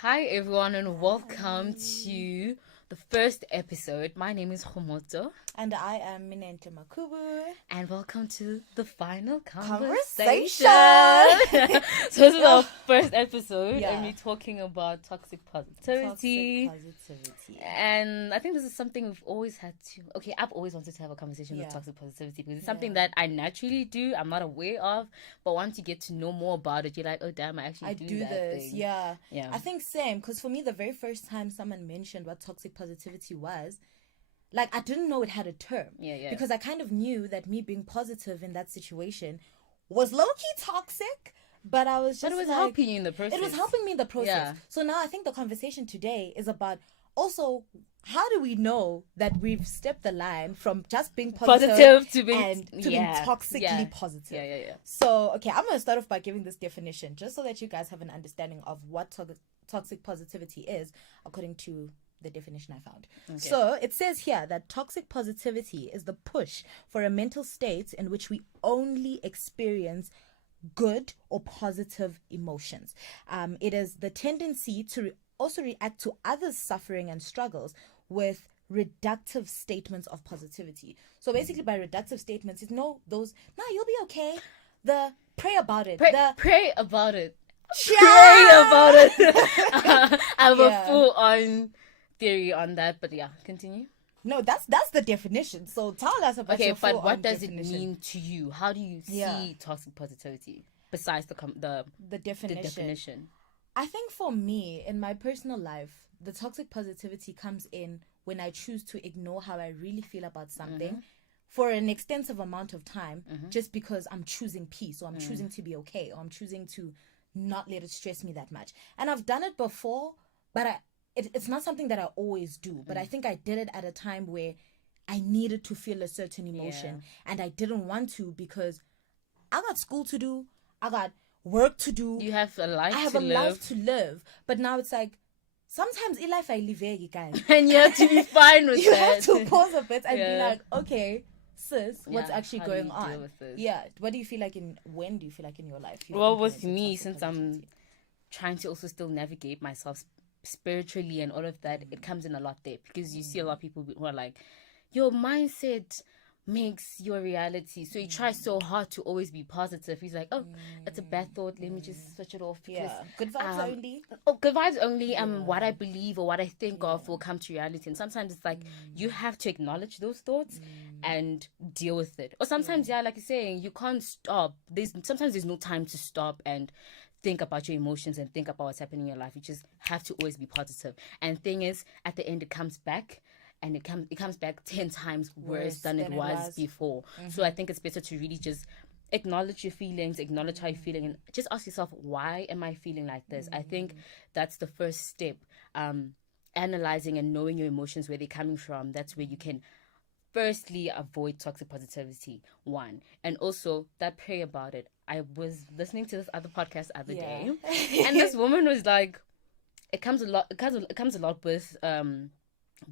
Hi everyone and welcome to the first episode. My name is Kgomotso And I am Minenhle and welcome to the final Conversation. So this is our first episode Yeah. and we're talking about toxic positivity. And I think this is something we've always had to... Okay, I've always wanted to have a conversation with toxic positivity because it's something that I naturally do, I'm not aware of, but once you get to know more about it, you're like, oh damn, I actually do that this. thing. Yeah. Yeah. I think same, because for me, the very first time someone mentioned what toxic positivity was, like, I didn't know it had a term. Yeah. Because I kind of knew that me being positive in that situation was low-key toxic, but I was just But it was like, helping you in the process. It was helping me in the process. Yeah. So now I think the conversation today is about also how do we know that we've stepped the line from just being positive to being and to being toxically positive. Yeah. So, okay, I'm going to start off by giving this definition just so that you guys have an understanding of what toxic positivity is according to the definition I found. Okay. So it says here that toxic positivity is the push for a mental state in which we only experience good or positive emotions. It is the tendency to also react to others' suffering and struggles with reductive statements of positivity. So basically, by reductive statements, it's you'll be okay. The pray about it. Pray about it. Yeah. Pray about it. I have a full-on theory on that, but yeah, continue. No, that's the definition. So tell us about your full-on but what does definition. it mean to you? How do you see toxic positivity besides the definition? I think for me, in my personal life, the toxic positivity comes in when I choose to ignore how I really feel about something for an extensive amount of time, just because I'm choosing peace, or I'm choosing to be okay, or I'm choosing to not let it stress me that much. And I've done it before, but it's not something that I always do. But I think I did it at a time where I needed to feel a certain emotion, and I didn't want to because I got school to do, I got work to do. You have a life. I have a life to live. But now it's like, sometimes in life I live here, guys. And you have to be fine with you that. You have to pause a bit and be like, okay, sis, what's actually going on? Deal with this? Yeah. What do you feel like when do you feel like in your life? Well, with me, since I'm trying to also still navigate myself spiritually and all of that, it comes in a lot there because you see a lot of people who are like, your mindset makes your reality, so he tries so hard to always be positive. He's like, oh, it's a bad thought, let me just switch it off because good vibes only. Good vibes only. What I believe or what I think of will come to reality. And sometimes it's like you have to acknowledge those thoughts and deal with it. Or sometimes like you're saying, you can't stop. Sometimes there's no time to stop and think about your emotions and think about what's happening in your life. You just have to always be positive. And thing is, at the end, it comes back. And it comes back 10 times worse than it was before. So I think it's better to really just acknowledge your feelings, acknowledge how you're feeling, and just ask yourself, why am I feeling like this? I think that's the first step. Analyzing and knowing your emotions, where they're coming from. That's where you can firstly avoid toxic positivity, one. And also that pray about it. I was listening to this other podcast the other day, and this woman was like, it comes a lot with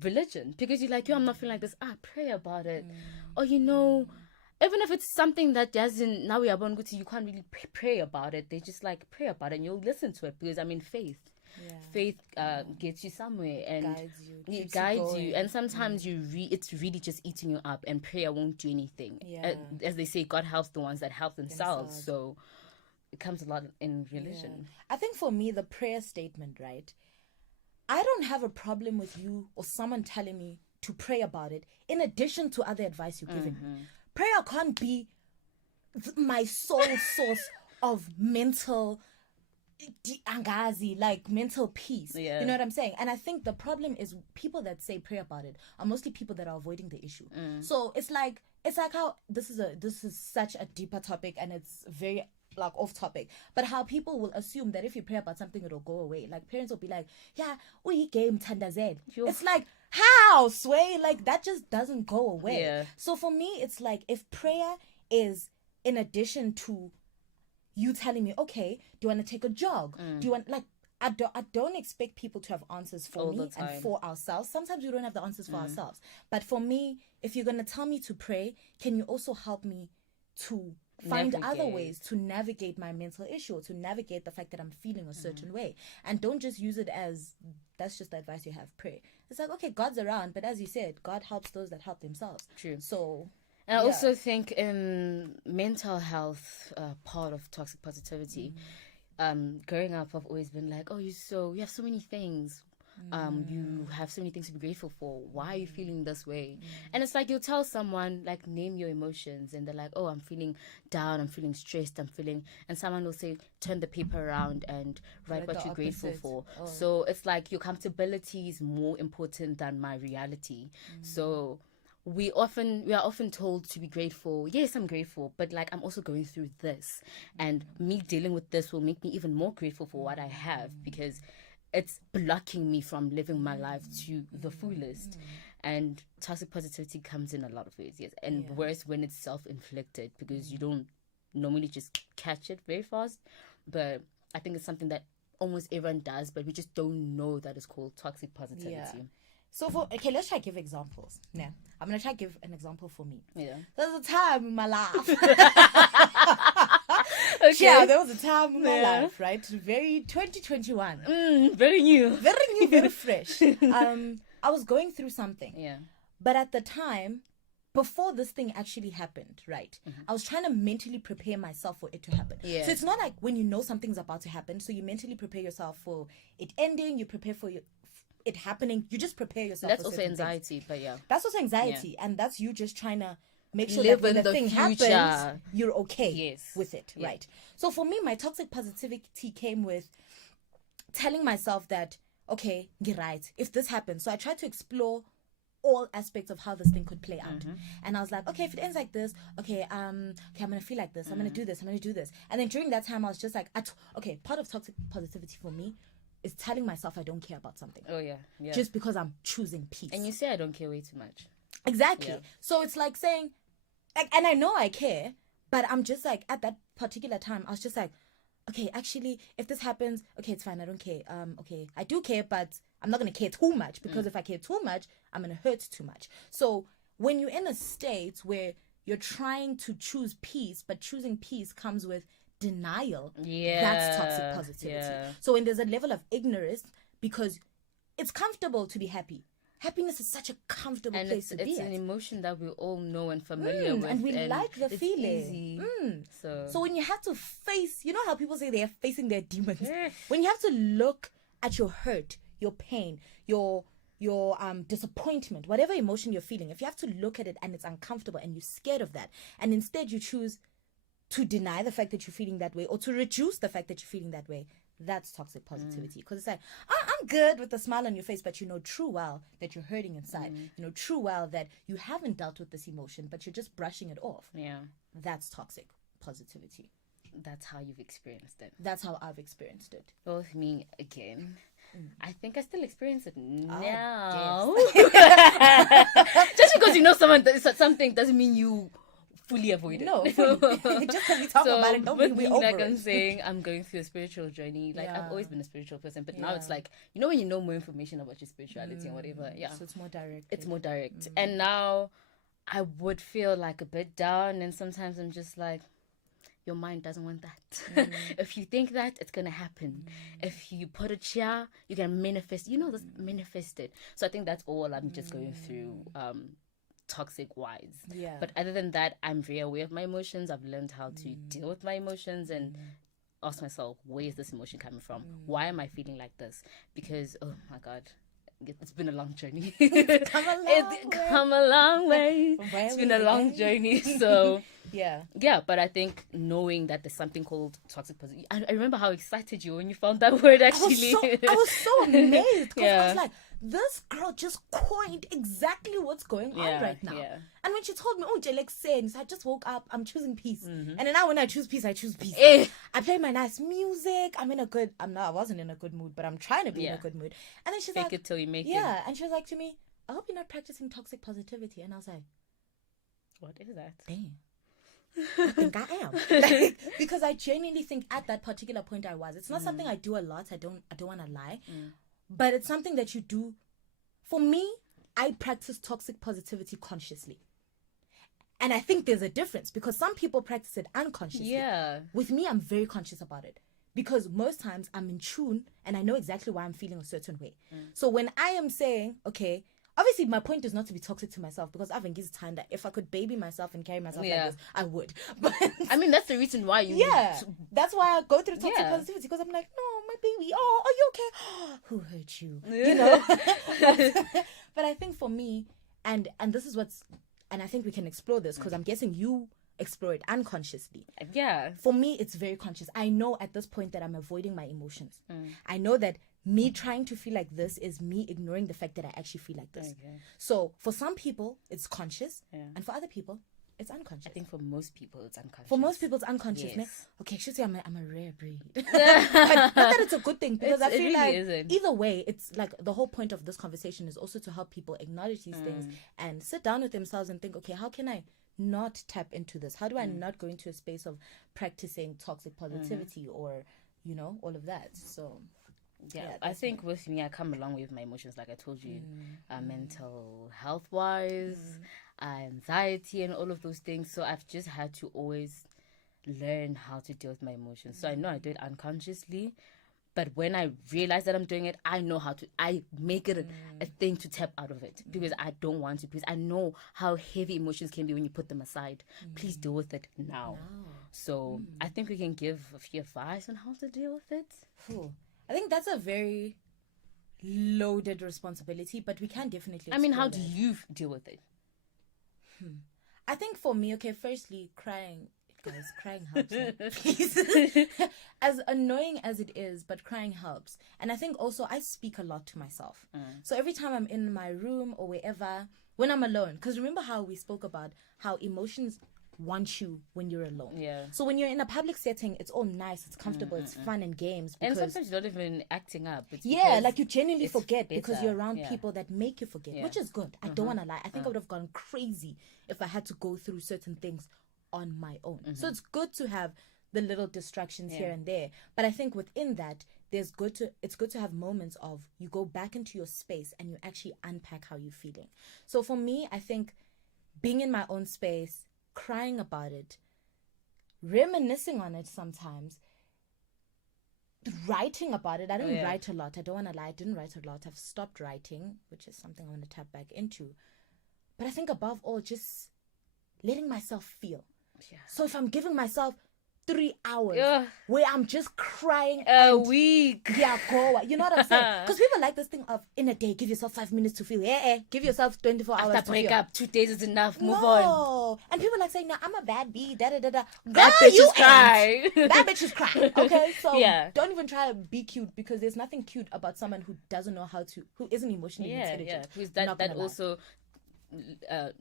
religion, because you're like, yo, I'm not feeling like this, pray about it. Or even if it's something that doesn't, now we are born good, you can't really pray about it, they just like pray about it and you'll listen to it, because faith gets you somewhere and guides you, and sometimes it's really just eating you up, and prayer won't do anything. As they say, God helps the ones that help themselves. So it comes a lot in religion. I think for me, the prayer statement, right, I don't have a problem with you or someone telling me to pray about it in addition to other advice you're giving me. Prayer can't be my sole source of mental mental peace. You know what I'm saying? And I think the problem is people that say pray about it are mostly people that are avoiding the issue. So it's like how this is such a deeper topic, and it's very like off topic, but how people will assume that if you pray about something, it'll go away. Like parents will be like, yeah, we game tandazed. It's like, how sway, like that just doesn't go away. So for me, it's like, if prayer is in addition to you telling me, okay, do you want to take a jog, do you want, like, I don't expect people to have answers for all me and for ourselves. Sometimes we don't have the answers for ourselves, but for me, if you're going to tell me to pray, can you also help me to find other ways to navigate my mental issue, or to navigate the fact that I'm feeling a certain way. And don't just use it as, that's just the advice you have, pray. It's like, okay, God's around, but as you said, God helps those that help themselves. True. So... And I also think in mental health, part of toxic positivity, growing up, I've always been like, oh, you have so many things. You have so many things to be grateful for. Why are you feeling this way? And it's like, you'll tell someone, like, name your emotions, and they're like, oh, I'm feeling down, I'm feeling stressed, and someone will say, turn the paper around and write what you're grateful for. So it's like, your comfortability is more important than my reality. So we are often told to be grateful. Yes, I'm grateful, but like, I'm also going through this, and me dealing with this will make me even more grateful for what I have, because it's blocking me from living my life to the fullest. And toxic positivity comes in a lot of ways, yes, and worse when it's self-inflicted, because you don't normally just catch it very fast. But I think it's something that almost everyone does, but we just don't know that it's called toxic positivity. So let's try to give examples. Yeah, I'm gonna try to give an example for me. Yeah. There's a time in my life. Okay. Yeah, there was a time in my life, right? Very 2021. Very new, very fresh. I was going through something. Yeah. But at the time, before this thing actually happened, right? I was trying to mentally prepare myself for it to happen. Yeah. So it's not like when you know something's about to happen, so you mentally prepare yourself for it ending, you prepare for it happening, you just prepare yourself. That's also anxiety, things. but yeah. That's also anxiety, and that's you just trying to make sure Live that when in the the thing future. happens, you're okay with it, Yeah. right? So for me, my toxic positivity came with telling myself that, okay, you're right, if this happens. So I tried to explore all aspects of how this thing could play out. And I was like, okay, if it ends like this, okay, I'm gonna feel like this, I'm gonna do this, and then during that time I was just like, part of toxic positivity for me is telling myself I don't care about something. Oh yeah. Just because I'm choosing peace. And you say I don't care way too much. Exactly. Yeah. So it's like saying, like, and I know I care, but I'm just like, at that particular time, I was just like, okay, actually, if this happens, okay, it's fine, I don't care. Okay, I do care, but I'm not gonna care too much, because if I care too much, I'm gonna hurt too much. So when you're in a state where you're trying to choose peace, but choosing peace comes with denial, that's toxic positivity. So when there's a level of ignorance, because it's comfortable to be happy. Happiness is such a comfortable place to be. It's an emotion that we all know and familiar with, and we like the feeling. Easy. So when you have to face, you know how people say they're facing their demons. When you have to look at your hurt, your pain, your disappointment, whatever emotion you're feeling, if you have to look at it and it's uncomfortable and you're scared of that, and instead you choose to deny the fact that you're feeling that way, or to reduce the fact that you're feeling that way, that's toxic positivity. Because it's like, I'm good with a smile on your face, but you know true well that you're hurting inside. You know true well that you haven't dealt with this emotion, but you're just brushing it off. Yeah. That's toxic positivity. That's how you've experienced it. That's how I've experienced it. Well, with me, again, I think I still experience it now. Just because you know something doesn't mean you fully avoid it. No, fully. Just because we talk about it, don't mean we're over like it. I'm saying, I'm going through a spiritual journey. Like, I've always been a spiritual person, but now it's like, you know, when you know more information about your spirituality and whatever, so it's more direct. It's more direct. And now I would feel like a bit down, and sometimes I'm just like, your mind doesn't want that. If you think that, it's gonna happen. If you put it here, you're gonna manifest. You know, this manifested. So I think that's all I'm just going through, toxic wise. But other than that, I'm very aware of my emotions. I've learned how to deal with my emotions and ask myself, where is this emotion coming from? Why am I feeling like this? Because, oh my God, it's been a long journey. It's come a long way. It's been a long journey. So yeah, but I think knowing that there's something called toxic positivity. I remember how excited you were when you found that word. Actually, I was so amazed, because I was like, this girl just coined exactly what's going on right now. And when she told me, oh, Jelek said, I just woke up, I'm choosing peace. And then now when I choose peace, I choose peace. I play my nice music. I wasn't in a good mood, but I'm trying to be in a good mood. And then she's like, fake it till you make it. Yeah, and she was like to me, I hope you're not practicing toxic positivity. And I was like, what is that? Damn. I think I am. Because I genuinely think at that particular point I was. It's not something I do a lot. I don't want to lie. But it's something that you do. For me, I practice toxic positivity consciously. And I think there's a difference because some people practice it unconsciously. Yeah. With me, I'm very conscious about it because most times I'm in tune and I know exactly why I'm feeling a certain way. So when I am saying, okay, obviously my point is not to be toxic to myself because I've engaged time that if I could baby myself and carry myself like this, I would. But I mean, that's the reason why you... that's why I go through toxic positivity because I'm like, no, my baby, oh, are you okay? Who hurt you? You know? But I think for me, and this is what's, and I think we can explore this because I'm guessing you explore it unconsciously. Yeah. For me, it's very conscious. I know at this point that I'm avoiding my emotions. I know that me trying to feel like this is me ignoring the fact that I actually feel like this. Okay. So for some people, it's conscious. And for other people, it's unconscious. I think for most people, it's unconscious. For most people, it's unconscious. Yes. Okay, I should say I'm a rare breed. But not that it's a good thing because I feel really like isn't. Either way, it's like the whole point of this conversation is also to help people acknowledge these things and sit down with themselves and think, okay, how can I not tap into this? How do I not go into a space of practicing toxic positivity or, you know, all of that? So... Yeah, I think with me, I come along with my emotions, like I told you, mental health wise, anxiety, and all of those things. So I've just had to always learn how to deal with my emotions. So I know I do it unconsciously, but when I realize that I'm doing it, I know how to. I make it a thing to tap out of it because I don't want to. Because I know how heavy emotions can be when you put them aside. Please deal with it now. So I think we can give a few advice on how to deal with it. Cool. I think that's a very loaded responsibility, but we can definitely. I mean, how do you deal with it? I think for me, okay, firstly, crying. Guys, crying helps. Please. As annoying as it is, but crying helps. And I think also I speak a lot to myself. So every time I'm in my room or wherever, when I'm alone, because remember how we spoke about how emotions want you when you're alone. Yeah. So when you're in a public setting, it's all nice, it's comfortable, it's fun and games. And sometimes you're not even acting up. It's like you genuinely forget because you're around people that make you forget, which is good. I don't want to lie. I think I would have gone crazy if I had to go through certain things on my own. So it's good to have the little distractions here and there. But I think within that, it's good to have moments of you go back into your space and you actually unpack how you're feeling. So for me, I think being in my own space, crying about it, reminiscing on it sometimes, writing about it. I didn't write a lot. I don't want to lie. I didn't write a lot. I've stopped writing, which is something I want to tap back into. But I think above all, just letting myself feel. Yeah. So if I'm giving myself 3 hours where I'm just crying a week. Yeah, go. You know what I'm saying? Because people like this thing of in a day, give yourself 5 minutes to feel. Give yourself 24 hours After to breakup, 2 days is enough. Move on. on. And people like saying, "No, I'm a bad bee." Da da da da. Bad bitches cry. Bad bitches cry. Okay, so don't even try to be cute because there's nothing cute about someone who doesn't know how to, who isn't emotionally intelligent. Yeah, because that also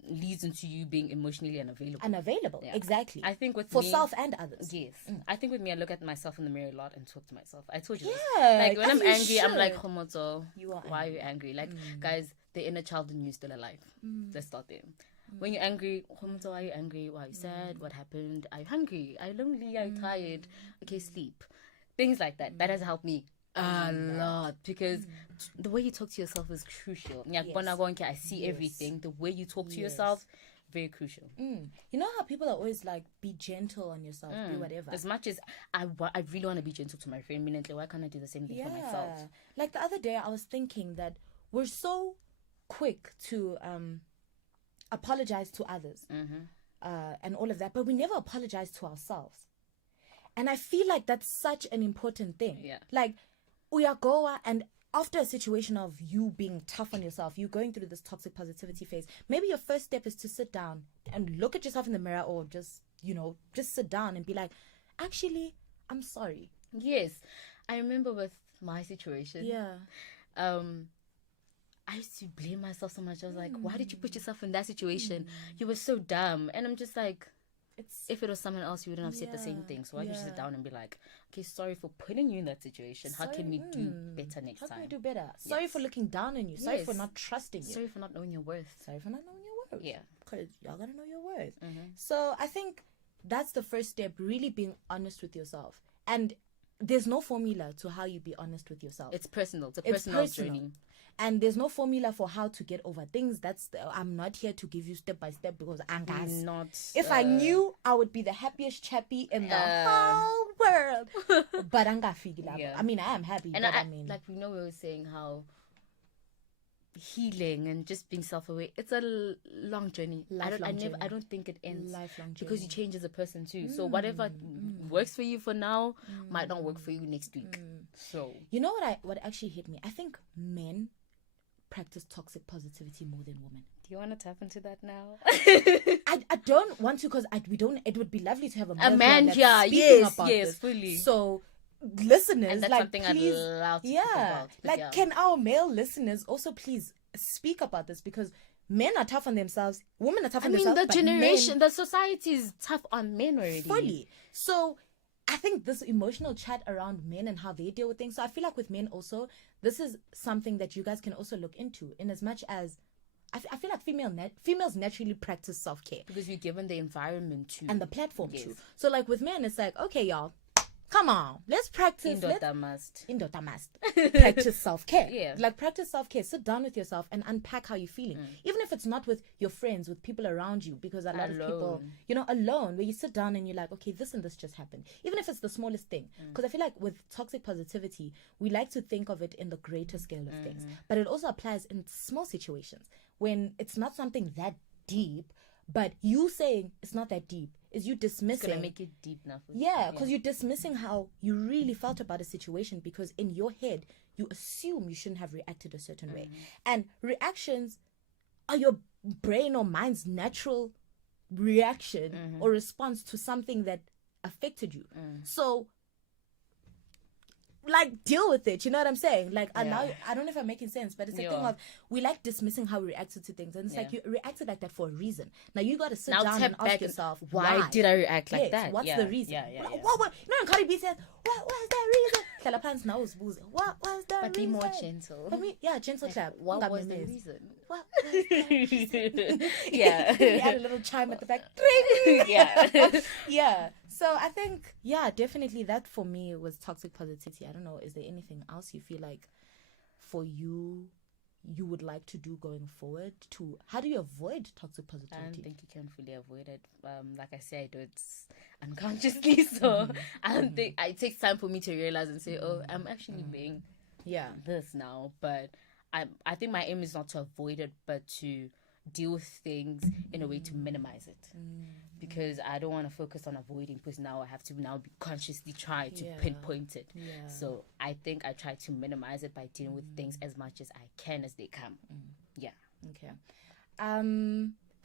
leads into you being emotionally unavailable. Exactly. I think for self and others. Yes. I think with me, I look at myself in the mirror a lot and talk to myself. I told you this. Like when I'm angry, I'm like, Kgomotso, why are you angry? Like guys, the inner child in you is still alive. Let's start there. When you're angry, Kgomotso, why are you angry? Why are you sad? What happened? Are you hungry? Are you lonely? Are you tired? Okay, sleep. Things like that. That has helped me a lot because the way you talk to yourself is crucial. I see everything. The way you talk to yourself, very crucial. You know how people are always like, be gentle on yourself, be whatever. As much as I really want to be gentle to my friend, Minenhle, why can't I do the same thing for myself? Like the other day, I was thinking that we're so quick to apologize to others and all of that, but we never apologize to ourselves. And I feel like that's such an important thing. Yeah. Like, uyagoa, and after a situation of you being tough on yourself, you going through this toxic positivity phase, maybe your first step is to sit down and look at yourself in the mirror, or just sit down and be like, actually, I'm sorry. Yes. I remember with my situation. Yeah. I used to blame myself so much. I was like, why did you put yourself in that situation? You were so dumb. And I'm just like, if it was someone else, you wouldn't have said the same thing. So why don't you sit down and be like, okay, sorry for putting you in that situation. How can we do better next time? How can we do better? Sorry for looking down on you. Sorry for not trusting you. Sorry for not knowing your worth. Sorry for not knowing your worth. Yeah. Because y'all gotta know your worth. So I think that's the first step, really being honest with yourself. And there's no formula to how you be honest with yourself. It's personal. It's a personal journey. And there's no formula for how to get over things. I'm not here to give you step by step because I'm not. If I knew, I would be the happiest chappy in the whole world. But I'm gonna figure it out. I mean, I am happy. And but I mean, like we were saying how healing and just being self-aware, it's a long journey. I don't think it ends. Lifelong journey. Because you change as a person too. So whatever works for you for now might not work for you next week. So you know what actually hit me? I think men practice toxic positivity more than women. Do you want to tap into that now? I don't want to because we don't. It would be lovely to have a man here. Yes, fully. So listeners, and that's like, something please, I'd love to talk about. Like, can our male listeners also please speak about this? Because men are tough on themselves, women are tough on themselves. The generation, the society is tough on men already. Fully. So I think this emotional chat around men and how they deal with things. So I feel like with men also, this is something that you guys can also look into, in as much as I feel like females naturally practice self-care. Because you're given the environment too. And the platform too. So like with men, it's like, okay, y'all, come on, let's practice. Indota must. Practice self-care. Yeah. Like, practice self-care. Sit down with yourself and unpack how you're feeling. Even if it's not with your friends, with people around you, because a lot of people, alone, where you sit down and you're like, okay, this and this just happened. Even if it's the smallest thing. Because I feel like with toxic positivity, we like to think of it in the greater scale of things. But it also applies in small situations when it's not something that deep, but you saying it's not that deep is you dismissing. It's gonna make it deep now. Because you're dismissing how you really felt about a situation, because in your head you assume you shouldn't have reacted a certain way, and reactions are your brain or mind's natural reaction or response to something that affected you. So, like, deal with it. You know what I'm saying? Like, now, I don't know if I'm making sense, but it's a thing of, we like dismissing how we reacted to things, and it's like, you reacted like that for a reason. Now you got to sit down and ask yourself, why did I react like that? What's the reason? What? You know, when Cardi B says, what was the reason? Kalapans now is boozy. What was the reason? But be more gentle. Gentle clap. What was the reason? What was the reason? We had a little chime at the back. So I think, definitely that for me was toxic positivity. I don't know, is there anything else you feel like for you would like to do going forward? How do you avoid toxic positivity? I don't think you can fully avoid it. Like I said, it's unconsciously, so I don't think it takes time for me to realize and say, oh, I'm actually being this now. But I think my aim is not to avoid it, but to deal with things in a way to minimize it, because I don't want to focus on avoiding, because now I have to be consciously try to pinpoint it. So I think I try to minimize it by dealing with things as much as I can as they come. Okay.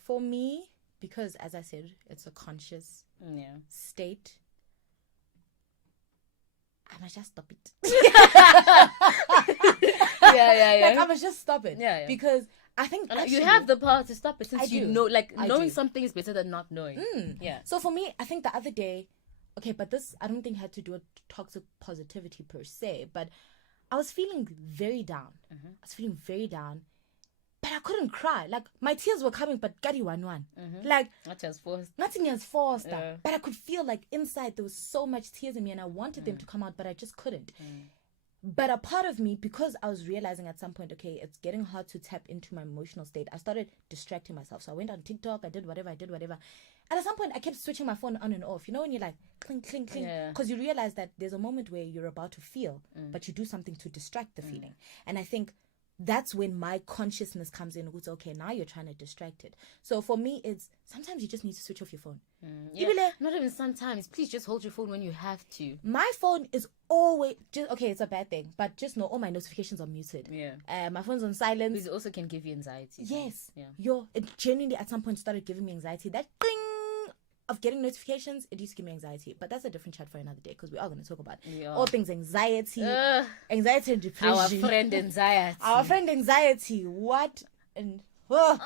For me, because as I said, it's a conscious state, I must just stop it. Like, I must just stop it. Because I think you have the power to stop it, since you know, like, knowing something is better than not knowing. So for me, I think the other day, okay, but this I don't think had to do with toxic positivity per se, but I was feeling very down. But I couldn't cry. Like, my tears were coming, but gadi one. Like, nothing is forced. But I could feel like inside there was so much tears in me, and I wanted them to come out, but I just couldn't. But a part of me, because I was realizing at some point, okay, it's getting hard to tap into my emotional state, I started distracting myself. So I went on TikTok, I did whatever. And at some point, I kept switching my phone on and off. You know, when you're like, cling, cling, cling. Because you realize that there's a moment where you're about to feel, but you do something to distract the feeling. And I think that's when my consciousness comes in. It's okay, now you're trying to distract it. So for me, it's sometimes you just need to switch off your phone. Not even sometimes. Please just hold your phone when you have to. My phone is always it's a bad thing, but just know all my notifications are muted. My phone's on silence. Because it also can give you anxiety. Yes. It genuinely at some point started giving me anxiety. That thing of getting notifications, it used to give me anxiety, but that's a different chat for another day, because we are going to talk about all things anxiety and depression. Our friend anxiety. What? And I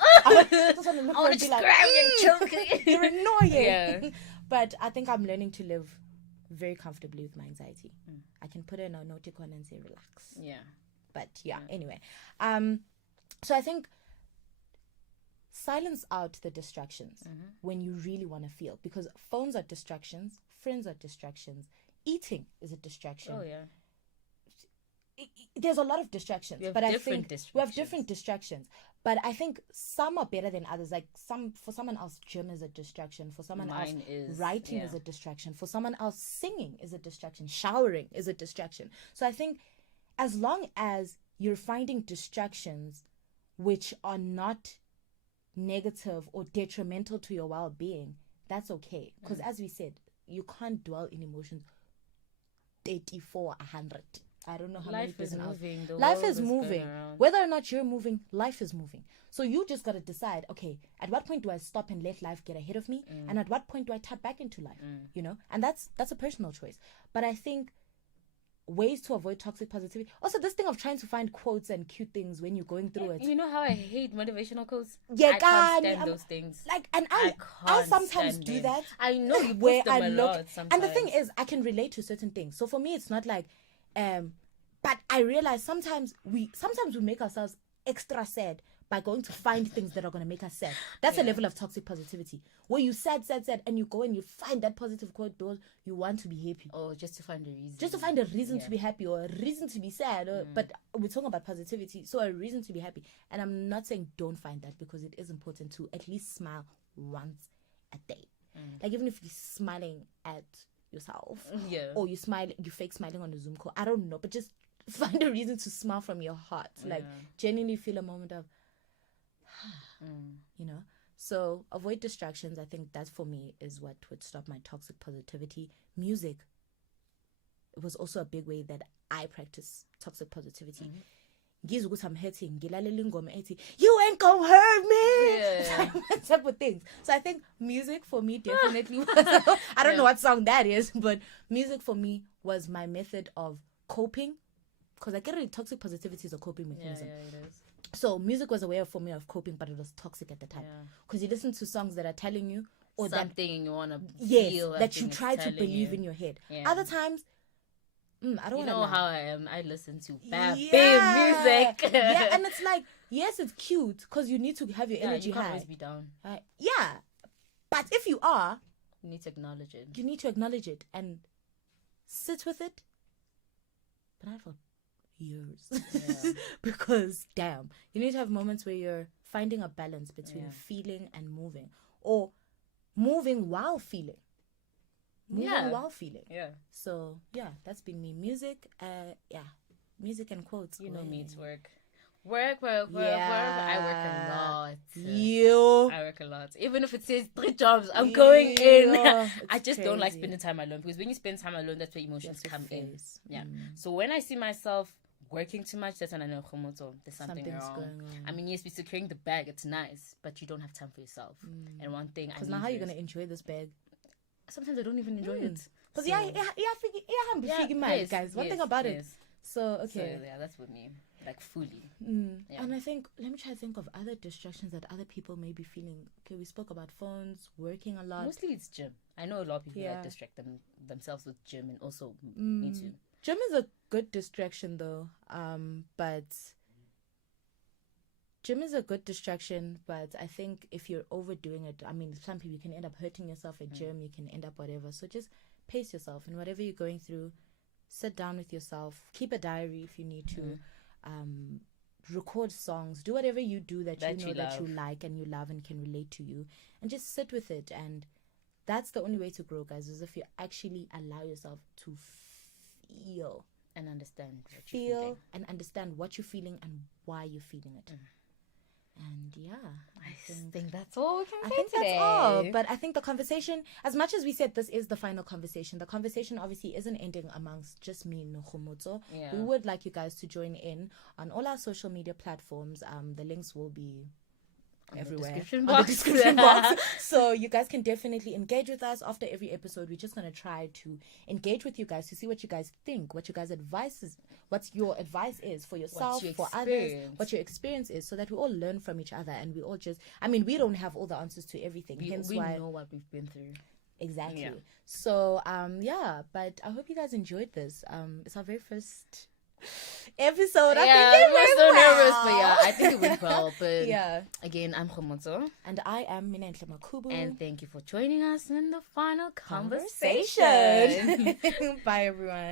just want to look I want to just grab you and choke. You're annoying. But I think I'm learning to live very comfortably with my anxiety. I can put in a emoticon and say relax. But anyway, so I think silence out the distractions when you really want to feel, because phones are distractions, friends are distractions, eating is a distraction. Oh yeah. There's a lot of distractions, but I think we have different distractions. But I think some are better than others. Like for someone else, gym is a distraction. For someone else, writing is a distraction. For someone else, singing is a distraction. Showering is a distraction. So I think as long as you're finding distractions which are not negative or detrimental to your well-being, that's okay. Because as we said, you can't dwell in emotions 34, 100. I don't know how many life is moving. Life is moving. Whether or not you're moving, life is moving. So you just got to decide, okay, at what point do I stop and let life get ahead of me? And at what point do I tap back into life? You know? And that's a personal choice. But I think ways to avoid toxic positivity. Also, this thing of trying to find quotes and cute things when you're going through it. You know how I hate motivational quotes? Yeah, I can't stand those things. Like, and I sometimes do that. I know you post them a lot sometimes. And the thing is, I can relate to certain things. So for me, it's not like, but I realize sometimes we make ourselves extra sad by going to find things that are going to make us sad. That's a level of toxic positivity where you sad, and you go and you find that positive quote because you want to be happy. Oh, just to find a reason. Just to find a reason to be happy or a reason to be sad. But we're talking about positivity, so a reason to be happy. And I'm not saying don't find that, because it is important to at least smile once a day. Like even if you're smiling at yourself, or you fake smiling on a Zoom call, I don't know, but just find a reason to smile from your heart. Like genuinely feel a moment of you know. So avoid distractions. I think that for me is what would stop my toxic positivity. Music, it was also a big way that I practice toxic positivity. I'm hurting. You ain't gonna hurt me. Type of things. So I think music for me definitely was, I don't know what song that is, but music for me was my method of coping. Because I get it, toxic positivity is a coping mechanism. Yeah, it is. So music was a way for me of coping, but it was toxic at the time. Because you listen to songs that are telling you, or something you want to feel, that you try to believe in your head. Other times, I don't know how I am. I listen to bad music. And it's like, yes, it's cute because you need to have your energy you can't high. always be down. But if you are, you need to acknowledge it. You need to acknowledge it and sit with it. But not for years. Because damn, you need to have moments where you're finding a balance between feeling and moving, or moving while feeling. While feeling. So that's been me. Music, music and quotes. You know me, it's work. Work. I work a lot. I work a lot. Even if it says 3 jobs, I'm going in. I just don't like spending time alone, because when you spend time alone, that's where emotions come in. So when I see myself working too much, that's when I know, Kgomotso, there's something wrong. Going on. I mean, yes, we're securing the bag, it's nice, but you don't have time for yourself. And one thing, because now how are you gonna enjoy this bag? Sometimes I don't even enjoy it. Because guys. One thing about it. So that's with me, like fully. And I think, let me try to think of other distractions that other people may be feeling. Okay, we spoke about phones, working a lot. Mostly it's gym. I know a lot of people that distract themselves with gym, and also me too. Gym is a good distraction though, but gym is a good distraction, but I think if you're overdoing it, I mean, some people, you can end up hurting yourself at gym, you can end up whatever. So just pace yourself, and whatever you're going through, sit down with yourself, keep a diary if you need to, record songs, do whatever you do that you like and you love and can relate to you, and just sit with it. And that's the only way to grow, guys, is if you actually allow yourself to feel and understand and understand what you're feeling and why you're feeling it. And I think that's all we can say today. That's all. But I think the conversation, as much as we said this is the final conversation, the conversation obviously isn't ending amongst just me and Kgomotso. We would like you guys to join in on all our social media platforms. The links will be everywhere on the description box. So you guys can definitely engage with us after every episode. We're just going to try to engage with you guys to see what you guys think, what you guys what your advice is for yourself, for others, what your experience is, so that we all learn from each other, and we all just, I mean, we don't have all the answers to everything. We know what we've been through. Exactly. So but I hope you guys enjoyed this. It's our very first episode. I think it went nervous, but I think it went well. well. But Yeah. again, I'm Kgomotso. And I am Minenhle Kgomotso. And thank you for joining us in the final conversation. Bye, everyone.